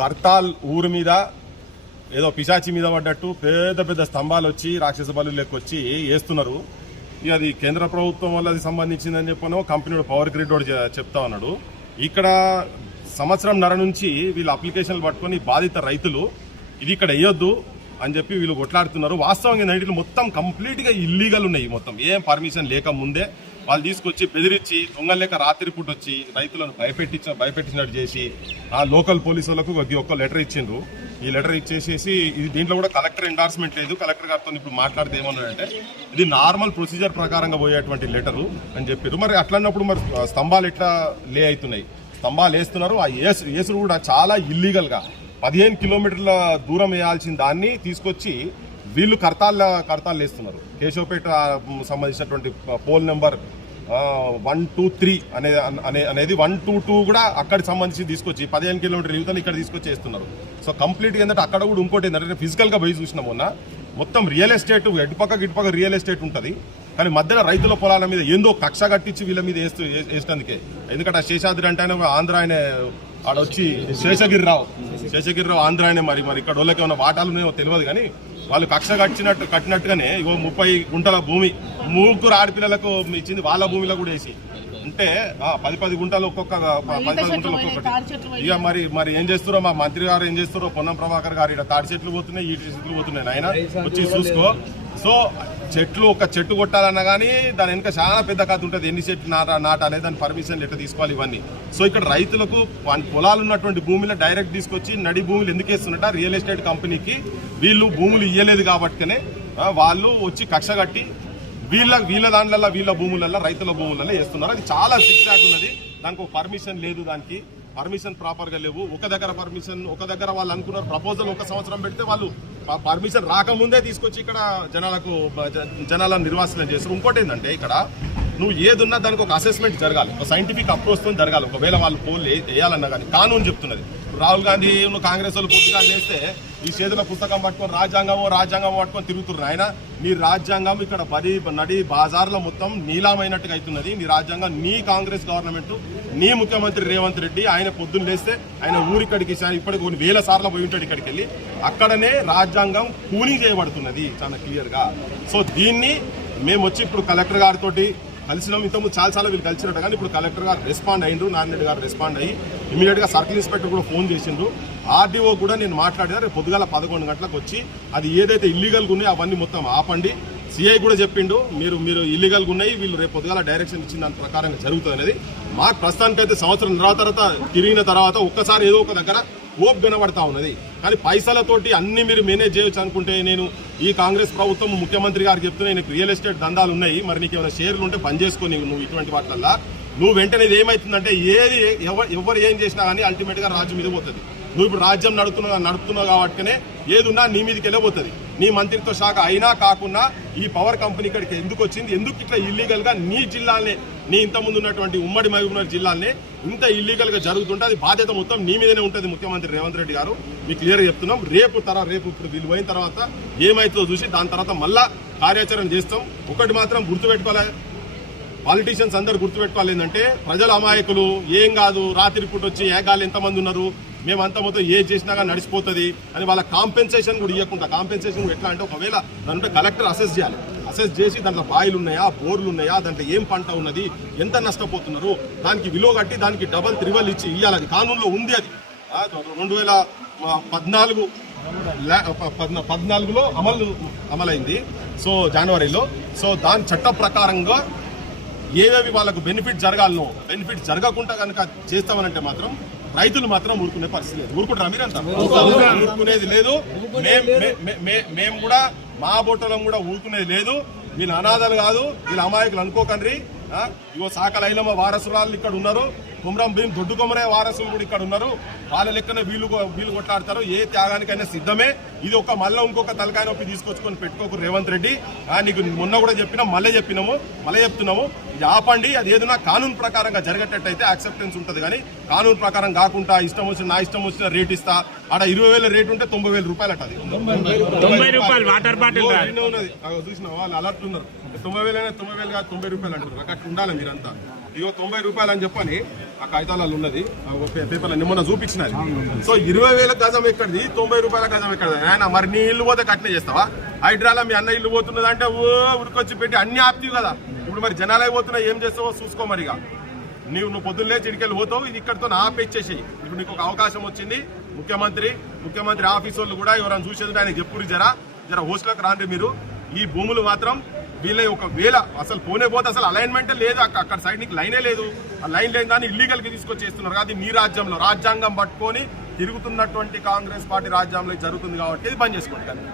కర్తాల్ ఊరు మీద ఏదో పిశాచి మీద పడ్డట్టు పెద్ద పెద్ద స్తంభాలు వచ్చి రాక్షస బలు లెక్కొచ్చి వేస్తున్నారు. ఇక అది కేంద్ర ప్రభుత్వం వల్ల అది సంబంధించిందని చెప్పనో కంపెనీ పవర్ గ్రిడ్ వాడు చెప్తా ఉన్నాడు. ఇక్కడ సంవత్సరంన్నర నుంచి వీళ్ళు అప్లికేషన్లు పట్టుకొని బాధిత రైతులు ఇది ఇక్కడ వేయొద్దు అని చెప్పి వీళ్ళు కొట్లాడుతున్నారు. వాస్తవంగా నైట్లు మొత్తం కంప్లీట్గా ఇల్లీగల్ ఉన్నాయి. మొత్తం ఏం పర్మిషన్ లేక ముందే వాళ్ళు తీసుకొచ్చి బెదిరించి దొంగలు లేక రాత్రిపూట వచ్చి రైతులను భయపెట్టినట్టు చేసి ఆ లోకల్ పోలీసు వాళ్ళకు ఒక్క లెటర్ ఇచ్చిండ్రు. ఈ లెటర్ ఇచ్చేసేసి ఇది దీంట్లో కూడా కలెక్టర్ ఎండార్స్మెంట్ లేదు. కలెక్టర్ గారితో ఇప్పుడు మాట్లాడితే ఏమన్నాడంటే ఇది నార్మల్ ప్రొసీజర్ ప్రకారంగా పోయేటువంటి లెటరు అని చెప్పారు. మరి అట్లన్నప్పుడు మరి స్తంభాలు ఎట్లా లే అవుతున్నాయి? స్తంభాలు వేస్తున్నారు. ఆ ఏసుడు కూడా చాలా ఇల్లీగల్గా 15 కిలోమీటర్ల దూరం వేయాల్సిన దాన్ని తీసుకొచ్చి వీళ్ళు కర్తాలు వేస్తున్నారు. కేశవపేట సంబంధించినటువంటి పోల్ నెంబర్ 123 అనేది 122 కూడా అక్కడికి సంబంధించి తీసుకొచ్చి 15 కిలోమీటర్ యువతను ఇక్కడ తీసుకొచ్చి వేస్తున్నారు. సో కంప్లీట్గా ఏంటంటే అక్కడ కూడా ఇంకోటి ఏంటంటే ఫిజికల్గా పోయి చూసినా మొన్న మొత్తం రియల్ ఎస్టేట్ ఇటుపక్క రియల్ ఎస్టేట్ ఉంటుంది. కానీ మధ్యలో రైతుల పొలాల మీద ఏందో కక్ష కట్టించి వీళ్ళ మీద వేసేందుకే. ఎందుకంటే ఆ శేషాద్రి అంటే ఆయన ఆంధ్ర ఆయన ఆడొచ్చి శేషగిరిరావు ఆంధ్ర ఆయనే. మరి ఇక్కడ వాళ్ళకి ఏమైనా వాటాలు ఉన్నాయో తెలియదు కానీ వాళ్ళు కక్ష కట్టినట్టుగానే 30 గుంటల భూమి 3 ఆడపిల్లలకు ఇచ్చింది. వాళ్ళ భూమిలో కూడా వేసి అంటే 10 గుంటలు ఒక్కొక్కటి. ఇక మరి ఏం చేస్తారో మా మంత్రి గారు ఏం చేస్తారో పొన్నం ప్రభాకర్ గారు ఇక్కడ తాడి చెట్లు పోతున్నాయి, ఈటి చెట్లు పోతున్నాయి. ఆయన వచ్చి చూసుకో. సో ఒక చెట్టు కొట్టాలన్నా కానీ దాని వెనుక చాలా పెద్ద కథ ఉంటుంది. ఎన్ని చెట్లు నాటాలి, దాని పర్మిషన్ ఎట్లా తీసుకోవాలి, ఇవన్నీ. సో ఇక్కడ రైతులకు పొలాలు ఉన్నటువంటి భూమిలో డైరెక్ట్ తీసుకొచ్చి నడి భూములు ఎందుకు వేస్తున్నట్ట రియల్ ఎస్టేట్ కంపెనీకి వీళ్ళు భూములు ఇవ్వలేదు కాబట్టినే వాళ్ళు వచ్చి కక్ష కట్టి వీళ్ళ దాంట్లో వీళ్ళ భూములలో రైతుల భూములలో వేస్తున్నారు. అది చాలా సిగ్జాగ్ ఉన్నది. దానికి ఒక పర్మిషన్ లేదు, దానికి పర్మిషన్ ప్రాపర్గా లేవు. ఒక దగ్గర వాళ్ళు అనుకున్నారు ప్రపోజల్ 1 సంవత్సరం పెడితే వాళ్ళు పర్మిషన్ రాకముందే తీసుకొచ్చి ఇక్కడ జనాలను నిర్వాసనం చేస్తారు. ఇంకోటి ఏంటంటే ఇక్కడ నువ్వు ఏదున్నా దానికి ఒక అసెస్మెంట్ జరగాలి, ఒక సైంటిఫిక్ అప్రోచ్తో జరగాలి. ఒకవేళ వాళ్ళు పోల్ వేయాలన్నా కానీ కానూన్ చెప్తున్నది. రాహుల్ గాంధీ నువ్వు కాంగ్రెస్ వాళ్ళు పొద్దుగా చేస్తే ఈ చేతుల పుస్తకం పట్టుకొని రాజ్యాంగం పట్టుకొని తిరుగుతున్నారు. ఆయన నీ రాజ్యాంగం ఇక్కడ నడి బాజార్లో మొత్తం నీలామైనట్టుగా అవుతున్నది. నీ రాజ్యాంగం నీ కాంగ్రెస్ గవర్నమెంట్, నీ ముఖ్యమంత్రి రేవంత్ రెడ్డి ఆయన పొద్దున్న లేస్తే ఆయన ఊరిక్కడికి ఇప్పటికి కొన్ని వేల సార్లు పోయి ఉంటాడు. ఇక్కడికి వెళ్ళి అక్కడనే రాజ్యాంగం కూలింగ్ చేయబడుతున్నది చాలా క్లియర్గా. సో దీన్ని మేము వచ్చి ఇప్పుడు కలెక్టర్ గారితో కలిసినాం. ఇంతకుముందు చాలా వీళ్ళు కలిసినట్టు కానీ ఇప్పుడు కలెక్టర్ గారు రెస్పాండ్ అయ్యిండ్రు. నారాయణ గారు రెస్పాండ్ అయ్యి ఇమీడియట్గా సర్కిల్ ఇన్స్పెక్టర్ కూడా ఫోన్ చేసిండ్రు. ఆర్డీఓ కూడా నేను మాట్లాడినా రేపు పొద్దుగాల 11 గంటలకు వచ్చి అది ఏదైతే ఇల్లీగల్గా ఉన్నాయో అవన్నీ మొత్తం ఆపండి. సిఐ కూడా చెప్పిండు మీరు ఇల్లీగల్గా ఉన్నాయి, వీళ్ళు రేపు పొద్దుగాల డైరెక్షన్ ఇచ్చిన దాని ప్రకారంగా జరుగుతుంది అనేది. మాకు ప్రస్తుతానికైతే సంవత్సరం తర్వాత తిరిగిన తర్వాత ఒక్కసారి ఏదో ఒక దగ్గర హోప్ కనబడతా ఉన్నది. కానీ పైసలతోటి అన్ని మీరు మేనేజ్ చేయొచ్చు అనుకుంటే నేను ఈ కాంగ్రెస్ ప్రభుత్వం ముఖ్యమంత్రి గారికి చెప్తున్నా నీకు రియల్ ఎస్టేట్ దందాలు ఉన్నాయి, మరి నీకు ఏమైనా షేర్లు ఉంటే పని చేసుకొని నువ్వు ఇటువంటి వాటిల్లో నువ్వు వెంటనే ఇది ఏమవుతుందంటే ఎవరు ఏం చేసినా కానీ అల్టిమేట్గా రాజ్యం మీద పోతుంది. నువ్వు ఇప్పుడు రాజ్యం నడుపుతున్నావు కాబట్టినే ఏదున్నా నీ మీదకి వెళ్ళబోతుంది. నీ మంత్రిత్వ శాఖ అయినా కాకుండా ఈ పవర్ కంపెనీ ఇక్కడికి ఎందుకు వచ్చింది, ఎందుకు ఇట్లా ఇల్లీగల్గా నీ జిల్లాలనే, నీ ఇంతకుముందు ఉన్నటువంటి ఉమ్మడి మహబూబ్నగర్ జిల్లాలనే ఇంత ఇల్లీగల్గా జరుగుతుంటే అది బాధ్యత మొత్తం నీ మీదనే ఉంటుంది ముఖ్యమంత్రి రేవంత్ రెడ్డి గారు. మీకు క్లియర్గా చెప్తున్నాం. రేపు ఇప్పుడు వీళ్ళు పోయిన తర్వాత ఏమైతుందో చూసి దాని తర్వాత మళ్ళా కార్యాచరణ చేస్తాం. ఒకటి మాత్రం గుర్తుపెట్టుకోవాలి, పాలిటీషియన్స్ అందరూ గుర్తుపెట్టుకోవాలి ఏంటంటే ప్రజల అమాయకులు ఏం కాదు, రాత్రిపూట వచ్చి ఏగాళ్ళు ఎంతమంది ఉన్నారు, మేమంతా మొత్తం ఏ చేసినా కానీ నడిచిపోతుంది అని వాళ్ళ కాంపెన్సేషన్ కూడా ఇవ్వకుండా. కాంపెన్సేషన్ కూడా ఎట్లా అంటే ఒకవేళ దాంట్లో కలెక్టర్ అసెస్ చేయాలి. అసెస్ చేసి దాంట్లో బాయిలు ఉన్నాయా, బోర్లు ఉన్నాయా, దాంట్లో ఏం పంట ఉన్నది, ఎంత నష్టపోతున్నారు, దానికి విలువ కట్టి దానికి డబల్ త్రిబల్ ఇచ్చి ఇవ్వాలి. అది కానూన్లో ఉంది. అది 2014లో అమలైంది. సో జనవరిలో. సో దాని చట్ట ప్రకారంగా ఏవేవి వాళ్ళకు బెనిఫిట్ జరగాలనో బెనిఫిట్ జరగకుండా కనుక చేస్తామనంటే మాత్రం రైతులు మాత్రం ఊరుకునే పరిస్థితి లేదు. ఊరుకుంటారా మీరంతా? ఊరుకునేది లేదు. మేము కూడా మా బొట్టలం కూడా ఊరుకునేది లేదు. వీళ్ళు అనాథలు కాదు, వీళ్ళు అమాయకులు అనుకోకండి. ఇగో సాకల ఐలమ్మ వారసురాలు ఇక్కడ ఉన్నారు, కుమ్రం భీం దొడ్డు కొమరే వారసులు కూడా ఇక్కడ ఉన్నారు. వాళ్ళ లెక్కన వీళ్ళు కొట్లాడతారు. ఏ త్యాగానికైనా సిద్ధమే. ఇది ఒక మళ్ళీ ఇంకొక తలకాయ నొప్పి తీసుకొచ్చుకొని పెట్టుకోకు రేవంత్ రెడ్డి. నీకు మొన్న కూడా చెప్పినాం, మళ్ళీ చెప్తున్నాము. ఇది ఆపండి. అది ఏదైనా కానూన్ ప్రకారంగా జరిగేటట్టయితే యాక్సెప్టెన్స్ ఉంటుంది. కానీ కానూన్ ప్రకారం కాకుండా నా ఇష్టం వచ్చిన రేట్ ఇస్తా. ఆడ 20,000 రేట్ ఉంటే 90,000 రూపాయలు అట. అది 90 రూపాయలు వాటర్ బాటిల్ ఉన్నది. చూసిన వాళ్ళు అలర్ట్ ఉన్నారు. 90,000 కాదు 90 రూపాయలు అంటున్నారు. అక్కడ ఉండాలి మీరంతా. ఇగో 90 రూపాయలు అని చెప్పని ఆ కాగితాలలో ఉన్నది పేపర్లో నిన్న చూపించినది. సో 20,000 గజం ఎక్కడిది, 90 రూపాయల గజం ఎక్కడిది ఆయన? మరి నీ ఇల్లు పోతే కట్నే చేస్తావా? హైడ్రాలో మీ అన్న ఇల్లు పోతున్నది అంటే ఉరికొచ్చి పెట్టి అన్ని ఆపుతీవి కదా. ఇప్పుడు మరి జనాలు పోతున్నా ఏం చేస్తావో చూసుకో మరిగా. నువ్వు పొద్దున్నే చిడికెళ్ళి పోతావు, ఇది ఇక్కడితో ఆపేచ్చేసేయి. ఇప్పుడు నీకు ఒక అవకాశం వచ్చింది. ముఖ్యమంత్రి ఆఫీస్ వాళ్ళు కూడా ఎవరైనా చూసేది ఆయన చెప్పుడు జర హోస్ట్లోకి రాండి మీరు. ఈ భూములు మాత్రం వీళ్ళ ఒకవేళ అసలు పోతే అసలు అలైన్మెంటే లేదు, అక్కడ సైడ్ నీకు లైనే లేదు. ఆ లైన్ లేని దాన్ని ఇల్లీగల్ గా తీసుకొచ్చేస్తున్నారు. అది మీ రాజ్యంలో రాజ్యాంగం పట్టుకొని తిరుగుతున్నటువంటి కాంగ్రెస్ పార్టీ రాజ్యాంగంలో జరుగుతుంది కాబట్టి ఇది బంద్ చేసుకోండి.